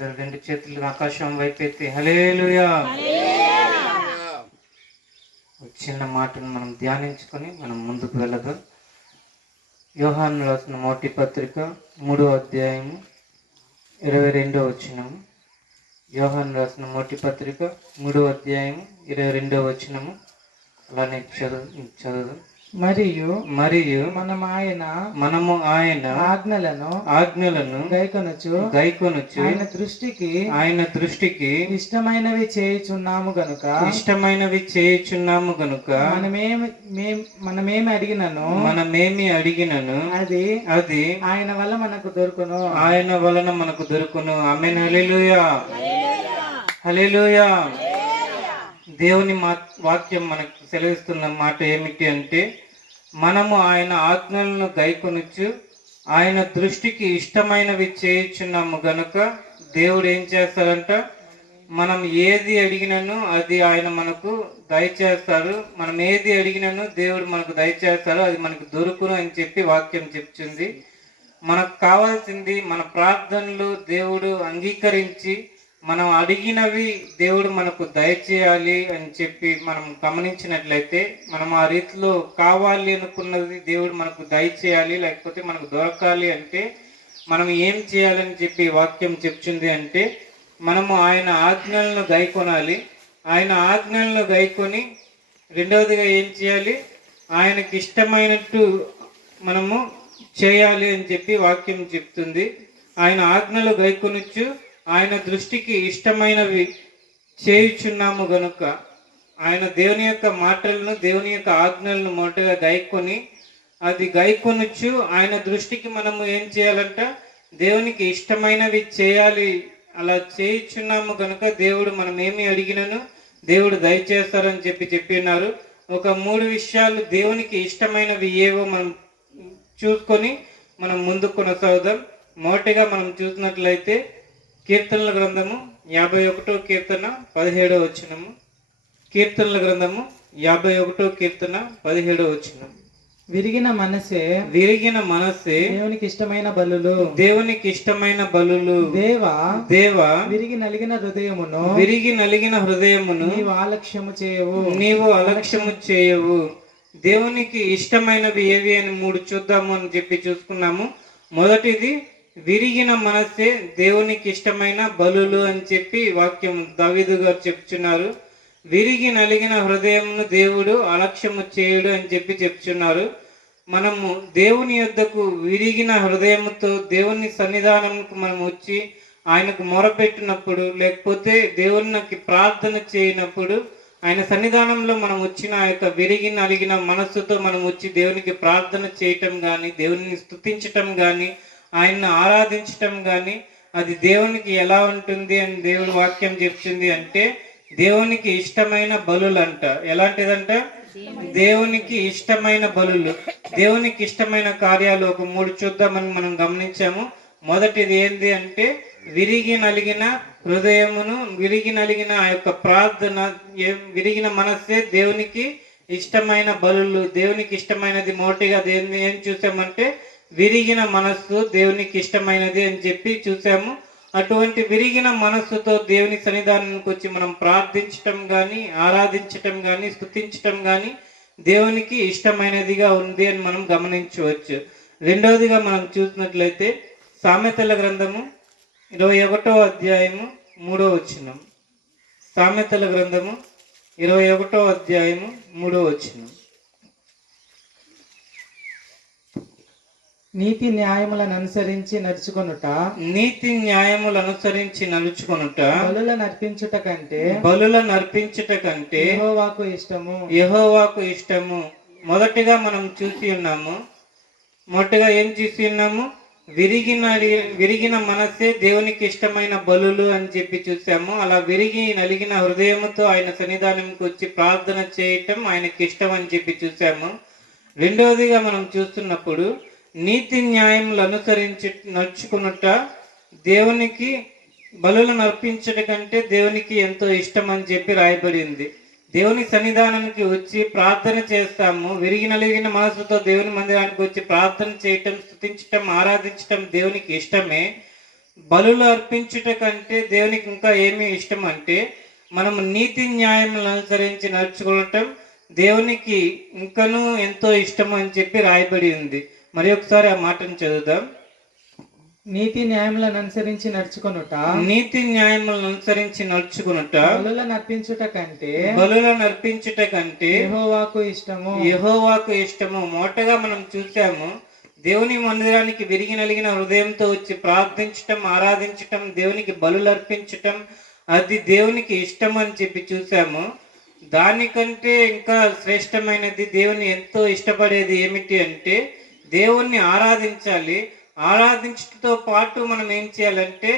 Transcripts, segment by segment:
అందరు రెండు చేతులు ఆకాశం వైపెత్తి హల్లెలూయా. చిన్న మాటను మనం ధ్యానించుకొని మనం ముందుకు వెళ్ళదు. యోహాను రాసిన మొదటి పత్రిక 3వ అధ్యాయము 22వ వచనము. యోహాను రాసిన మొదటి పత్రిక 3వ అధ్యాయము 22వ వచనము. అలానే చదువు. మరియు మనము ఆయన ఆజ్ఞలను గైకొనుచు ఆయన దృష్టికి ఇష్టమైనవి చేయుచున్నాము గనుక మనమేమి అడిగినను అది ఆయన వలన మనకు దొరుకును. ఆమేన్. హల్లెలూయా, హల్లెలూయా. దేవుని వాక్యం మనకు సెలవిస్తున్న మాట ఏమిటి అంటే, మనము ఆయన ఆజ్ఞలను గైకొనుచు ఆయన దృష్టికి ఇష్టమైనవి చేయుచున్నాము గనుక దేవుడు ఏం చేస్తాడంట, మనం ఏది అడిగినను అది ఆయన మనకు దయచేస్తాడు. మనం ఏది అడిగినను దేవుడు మనకు దయచేస్తాడు, అది మనకు దొరుకును అని చెప్పి వాక్యం చెప్తుంది. మనకు కావాల్సింది మన ప్రార్థనలు దేవుడు అంగీకరించి మనం అడిగినవి దేవుడు మనకు దయచేయాలి అని చెప్పి మనం గమనించినట్లయితే, మనం ఆ రీతిలో కావాలి అనుకున్నది దేవుడు మనకు దయచేయాలి, లేకపోతే మనకు దొరకాలి అంటే మనం ఏం చేయాలని చెప్పి వాక్యం చెప్తుంది అంటే, మనము ఆయన ఆజ్ఞలను గైకొనాలి. ఆయన ఆజ్ఞలను గైకొని రెండవదిగా ఏం చేయాలి, ఆయనకి ఇష్టమైనట్టు మనము చేయాలి అని చెప్పి వాక్యం చెప్తుంది. ఆయన ఆజ్ఞలు గైకొనొచ్చు ఆయన దృష్టికి ఇష్టమైనవి చేయుచున్నాము గనుక, ఆయన దేవుని యొక్క మాటలను దేవుని యొక్క ఆజ్ఞలను మొదటగా గైకొని అది గైకొనొచ్చు ఆయన దృష్టికి మనము ఏం చేయాలంట, దేవునికి ఇష్టమైనవి చేయాలి. అలా చేయుచున్నాము కనుక దేవుడు మనం ఏమి అడిగినను దేవుడు దయచేస్తారని చెప్పినారు. ఒక 3 విషయాలు దేవునికి ఇష్టమైనవి ఏవో మనం చూసుకొని మనం ముందుకు కొనసాగుదాం. మొదటిగా మనం చూసినట్లయితే కీర్తనల గ్రంథము 51వ కీర్తన 17వ వచనము. కీర్తనల గ్రంథము 51వ కీర్తన 17వ వచనం. విరిగిన మనసే దేవునికి ఇష్టమైన బలులు దేవా విరిగి నలిగిన హృదయమును నీవు అలక్ష్యము చేయవు. దేవునికి ఇష్టమైనవి ఏవి అని 3 చూద్దాము అని చెప్పి చూసుకున్నాము. మొదటిది విరిగిన మనసే దేవునికి ఇష్టమైన బలులు అని చెప్పి వాక్యం దావీదు గారు చెప్తున్నారు. విరిగి నలిగిన హృదయమును దేవుడు అలక్ష్యము చేయుడు అని చెప్పి చెప్తున్నారు. మనము దేవుని యొద్దకు విరిగిన హృదయముతో దేవుని సన్నిధానంకు మనం వచ్చి ఆయనకు మొరపెట్టినప్పుడు, లేకపోతే దేవునికి ప్రార్థన చేయనప్పుడు, ఆయన సన్నిధానంలో మనం వచ్చిన ఆ యొక్క విరిగి నలిగిన మనస్సుతో మనం వచ్చి దేవునికి ప్రార్థన చేయటం కానీ, దేవుని స్తుతించటం కానీ, ఆయన్ని ఆరాధించటం కానీ, అది దేవునికి ఎలా ఉంటుంది అని దేవుని వాక్యం చెప్తుంది అంటే, దేవునికి ఇష్టమైన బలులు అంట. ఎలాంటిదంట, దేవునికి ఇష్టమైన బలులు. దేవునికి ఇష్టమైన కార్యాలు ఒక 3 చూద్దామని మనం గమనించాము. మొదటిది ఏంది అంటే, విరిగి నలిగిన హృదయమును, విరిగి నలిగిన ఆ యొక్క ప్రార్థన, విరిగిన మనస్సే దేవునికి ఇష్టమైన బలులు. దేవునికి ఇష్టమైనది మొదటిగా ఏం చూసామంటే, విరిగిన మనస్సు దేవునికి ఇష్టమైనది అని చెప్పి చూసాము. అటువంటి విరిగిన మనస్సుతో దేవుని సన్నిధానానికి వచ్చి మనం ప్రార్థించటం కానీ, ఆరాధించటం కానీ, స్తుతించటం కానీ దేవునికి ఇష్టమైనదిగా ఉంది అని మనం గమనించవచ్చు. రెండవదిగా మనం చూసినట్లయితే సామెతల గ్రంథము 21వ అధ్యాయము 3వ వచనం. సామెతల గ్రంథము 21వ అధ్యాయము 3వ వచనం. నీతి న్యాయములను అనుసరించి నడుచుకొనుట బలులను అర్పించుట కంటే యెహోవాకు ఇష్టము. మొదటిగా మనం చూసి ఉన్నాము. మొదటగా ఏం చూసి ఉన్నాము, విరిగిన మనసే దేవునికి ఇష్టమైన బలులు అని చెప్పి చూసాము. అలా విరిగి నలిగిన హృదయముతో ఆయన సన్నిధానంకి వచ్చి ప్రార్థన చేయటం ఆయనకి ఇష్టం అని చెప్పి చూసాము. రెండవదిగా మనం చూస్తున్నప్పుడు నీతి న్యాయములు అనుసరించి నడుచుకునుట దేవునికి బలులను అర్పించట కంటే దేవునికి ఎంతో ఇష్టం అని చెప్పి రాయబడింది. దేవుని సన్నిధానానికి వచ్చి ప్రార్థన చేస్తాము. విరిగి నలిగిన మనసుతో దేవుని మందిరానికి వచ్చి ప్రార్థన చేయటం, స్తుతించటం, ఆరాధించటం దేవునికి ఇష్టమే. బలులు అర్పించుట కంటే దేవునికి ఇంకా ఏమి ఇష్టం అంటే మనం నీతి న్యాయములను అనుసరించి నడుచుకోవటం దేవునికి ఇంకనూ ఎంతో ఇష్టం అని చెప్పి రాయబడి ఉంది. మరి ఒకసారి ఆ మాటను చదువుదాం. నీతి న్యాయములను అనుసరించి నడుచుకొనుట, నీతి న్యాయములను అనుసరించి నడుచుకునుట బలులను అర్పించుట కంటే యెహోవాకు ఇష్టము. యెహోవాకు ఇష్టము. మొదటగా మనం చూసాము, దేవుని మందిరానికి విరిగి నలిగిన హృదయంతో వచ్చి ప్రార్థించటం, ఆరాధించటం, దేవునికి బలులు అర్పించటం అది దేవునికి ఇష్టం అని చెప్పి చూసాము. దానికంటే ఇంకా శ్రేష్టమైనది, దేవుని ఎంతో ఇష్టపడేది ఏమిటి అంటే దేవుణ్ణి ఆరాధించాలి. ఆరాధించటంతో పాటు మనం ఏం చేయాలంటే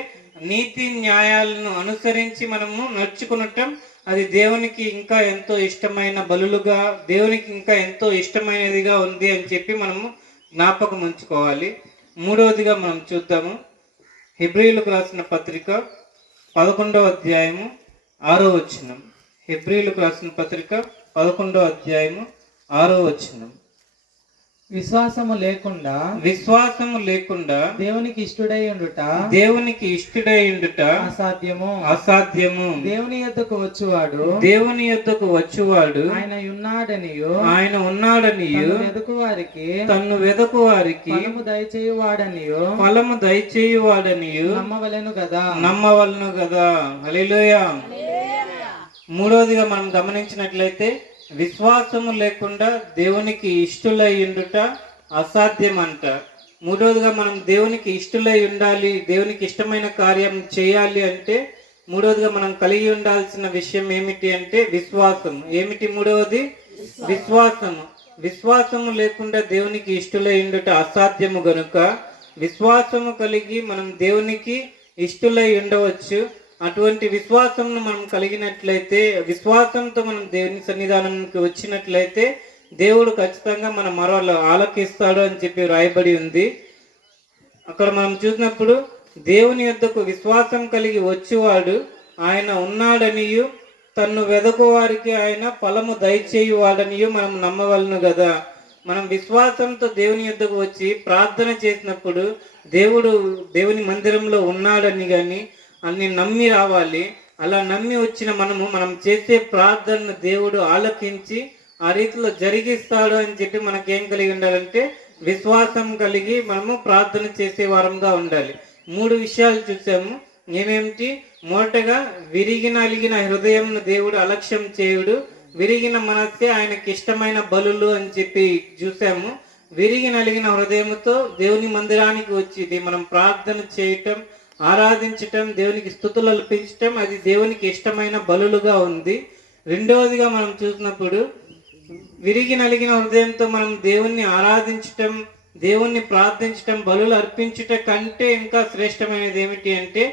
నీతి న్యాయాలను అనుసరించి మనము నడుచుకునటం అది దేవునికి ఇంకా ఎంతో ఇష్టమైన బలులుగా, దేవునికి ఇంకా ఎంతో ఇష్టమైనదిగా ఉంది అని చెప్పి మనము జ్ఞాపకం ఉంచుకోవాలి. మూడవదిగా మనం చూద్దాము, హెబ్రీయులకు రాసిన పత్రిక 11వ అధ్యాయము 6వ వచనం. హెబ్రీయులకు రాసిన పత్రిక 11వ అధ్యాయము 6వ వచనం. విశ్వాసము లేకుండా దేవునికి ఇష్టడై ఉండుట అసాధ్యము. దేవుని యొద్దకు వచ్చువాడు ఆయన ఉన్నాడనియు తన్ను వెదకు వారికి ఫలము దయచేయువాడనియు నమ్మవలెను కదా. హల్లెలూయా. మూడవదిగా మనం గమనించినట్లయితే విశ్వాసము లేకుండా దేవునికి ఇష్టలై ఉండుట అసాధ్యం అంట. మూడవదిగా మనం దేవునికి ఇష్టలై ఉండాలి, దేవునికి ఇష్టమైన కార్యం చేయాలి అంటే మూడవదిగా మనం కలిగి ఉండాల్సిన విషయం ఏమిటి అంటే విశ్వాసం. ఏమిటి మూడవది? విశ్వాసము. విశ్వాసము లేకుండా దేవునికి ఇష్టలై ఉండుట అసాధ్యము గనుక విశ్వాసము కలిగి మనం దేవునికి ఇష్టలై ఉండవచ్చు. అటువంటి విశ్వాసంను మనం కలిగినట్లయితే, విశ్వాసంతో మనం దేవుని సన్నిధానానికి వచ్చినట్లయితే దేవుడు ఖచ్చితంగా మన మొరలు ఆలకిస్తాడు అని చెప్పి రాయబడి ఉంది. అక్కడ మనం చూసినప్పుడు దేవుని యొద్దకు విశ్వాసం కలిగి వచ్చేవాడు ఆయన ఉన్నాడనియు తన్ను వెదకు వారికి ఆయన ఫలము దయచేయువాడనియు మనం నమ్మవలను కదా. మనం విశ్వాసంతో దేవుని యొద్దకు వచ్చి ప్రార్థన చేసినప్పుడు దేవుని మందిరంలో ఉన్నాడని కానీ అన్ని నమ్మి రావాలి. అలా నమ్మి వచ్చిన మనం చేసే ప్రార్థనను దేవుడు ఆలకించి ఆ రీతిలో జరిగిస్తాడు అని చెప్పి మనకేం కలిగి ఉండాలంటే విశ్వాసం కలిగి మనము ప్రార్థన చేసే వారంగా ఉండాలి. 3 విషయాలు చూసాము. ఏమేమిటి? మొదటగా విరిగిన అలిగిన హృదయంను దేవుడు అలక్ష్యం చేయుడు, విరిగిన మనస్సే ఆయనకి ఇష్టమైన బలులు అని చెప్పి చూసాము. విరిగిన అలిగిన హృదయంతో దేవుని మందిరానికి వచ్చి మనం ప్రార్థన చేయటం, ఆరాధించటం, దేవునికి స్తుతులు అర్పించటం అది దేవునికి ఇష్టమైన బలులుగా ఉంది. రెండవదిగా మనం చూసినప్పుడు విరిగి నలిగిన హృదయంతో మనం దేవుణ్ణి ఆరాధించటం, దేవుణ్ణి ప్రార్థించటం, బలులు అర్పించట కంటే ఇంకా శ్రేష్టమైనది ఏమిటి అంటే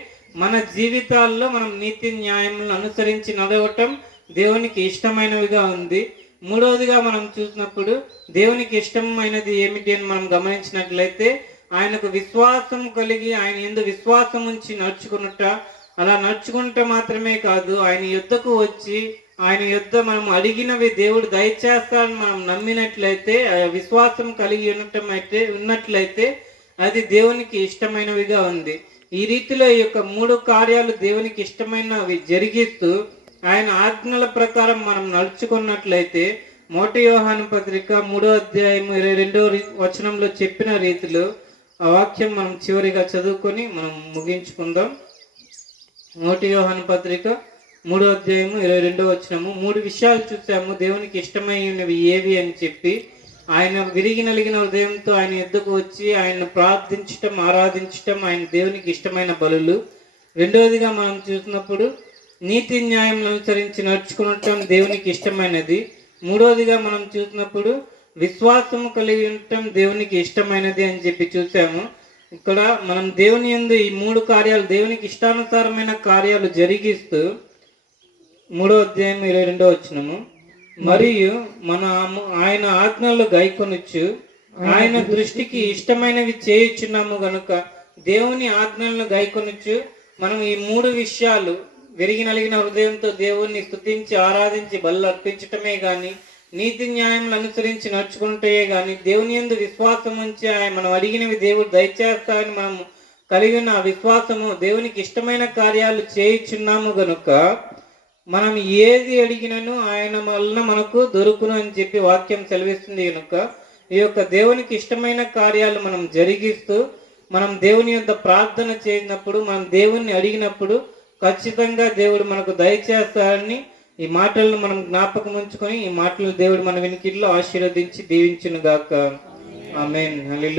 మన జీవితాల్లో మనం నీతి న్యాయములను అనుసరించి నడవటం దేవునికి ఇష్టమైనవిగా ఉంది. మూడవదిగా మనం చూసినప్పుడు దేవునికి ఇష్టమైనది ఏమిటి అని మనం గమనించినట్లయితే ఆయనకు విశ్వాసం కలిగి ఆయన యందు విశ్వాసం ఉంచి నడుచుకున్నట. అలా నడుచుకుంటే మాత్రమే కాదు, ఆయన యుద్ధకు వచ్చి ఆయన యుద్ధ మనం అడిగినవి దేవుడు దయచేస్తాడని మనం నమ్మినట్లయితే, విశ్వాసం కలిగి ఉన్నట్లయితే అది దేవునికి ఇష్టమైనవిగా ఉంది. ఈ రీతిలో ఈ యొక్క 3 కార్యాలు దేవునికి ఇష్టమైనవి జరిగిస్తూ ఆయన ఆజ్ఞల ప్రకారం మనం నడుచుకున్నట్లయితే 1 యోహాను పత్రిక 3వ అధ్యాయము 22వ వచనంలో చెప్పిన రీతిలో ఆ వాక్యం మనం చివరిగా చదువుకొని మనం ముగించుకుందాం. 1 యోహాను పత్రిక 3వ అధ్యాయము 22వ వచనము. 3 విషయాలు చూసాము దేవునికి ఇష్టమైనవి ఏవి అని చెప్పి. ఆయన విరిగి నలిగిన హృదయంతో ఆయన యుద్ధకు వచ్చి ఆయన ప్రార్థించటం, ఆరాధించటం ఆయన దేవునికి ఇష్టమైన బలులు. రెండవదిగా మనం చూసినప్పుడు నీతి న్యాయం అనుసరించి నడుచుకునటం దేవునికి ఇష్టమైనది. మూడవదిగా మనం చూసినప్పుడు విశ్వాసము కలిగి ఉండటం దేవునికి ఇష్టమైనది అని చెప్పి చూసాము. ఇక్కడ మనం దేవుని యందు ఈ 3 కార్యాలు దేవునికి ఇష్టానుసారమైన కార్యాలు జరిగిస్తూ 3వ అధ్యాయం 22వ వచనము. మరియు ఆయన ఆజ్ఞలు గైకొనొచ్చు ఆయన దృష్టికి ఇష్టమైనవి చేయుచున్నాము గనుక దేవుని ఆజ్ఞలను గైకొనొచ్చు. మనం ఈ 3 విషయాలు విరిగి నలిగిన హృదయంతో దేవుణ్ణి స్తుతించి ఆరాధించి బలు అర్పించటమే కానీ, నీతి న్యాయములను అనుసరించి నడుచుకుంటే కానీ, దేవుని యందు విశ్వాసం ఉంచి మనం అడిగినవి దేవుడు దయచేస్తాడని మనం కలిగిన విశ్వాసము దేవునికి ఇష్టమైన కార్యాలు చేయుచున్నాము గనుక మనం ఏది అడిగినను ఆయన వలన మనకు దొరుకును అని చెప్పి వాక్యం సెలవిస్తుంది కనుక ఈ యొక్క దేవునికి ఇష్టమైన కార్యాలు మనం జరిగిస్తూ మనం దేవుని యొక్క ప్రార్థన చేసినప్పుడు మనం దేవుణ్ణి అడిగినప్పుడు ఖచ్చితంగా దేవుడు మనకు దయచేస్తాడని ఈ మాటలను మనం జ్ఞాపకం ఉంచుకొని ఈ మాటలు దేవుడు మన వినికిడిలో ఆశీర్వదించి దీవించును గాక. ఆమేన్. హల్లెలూయా.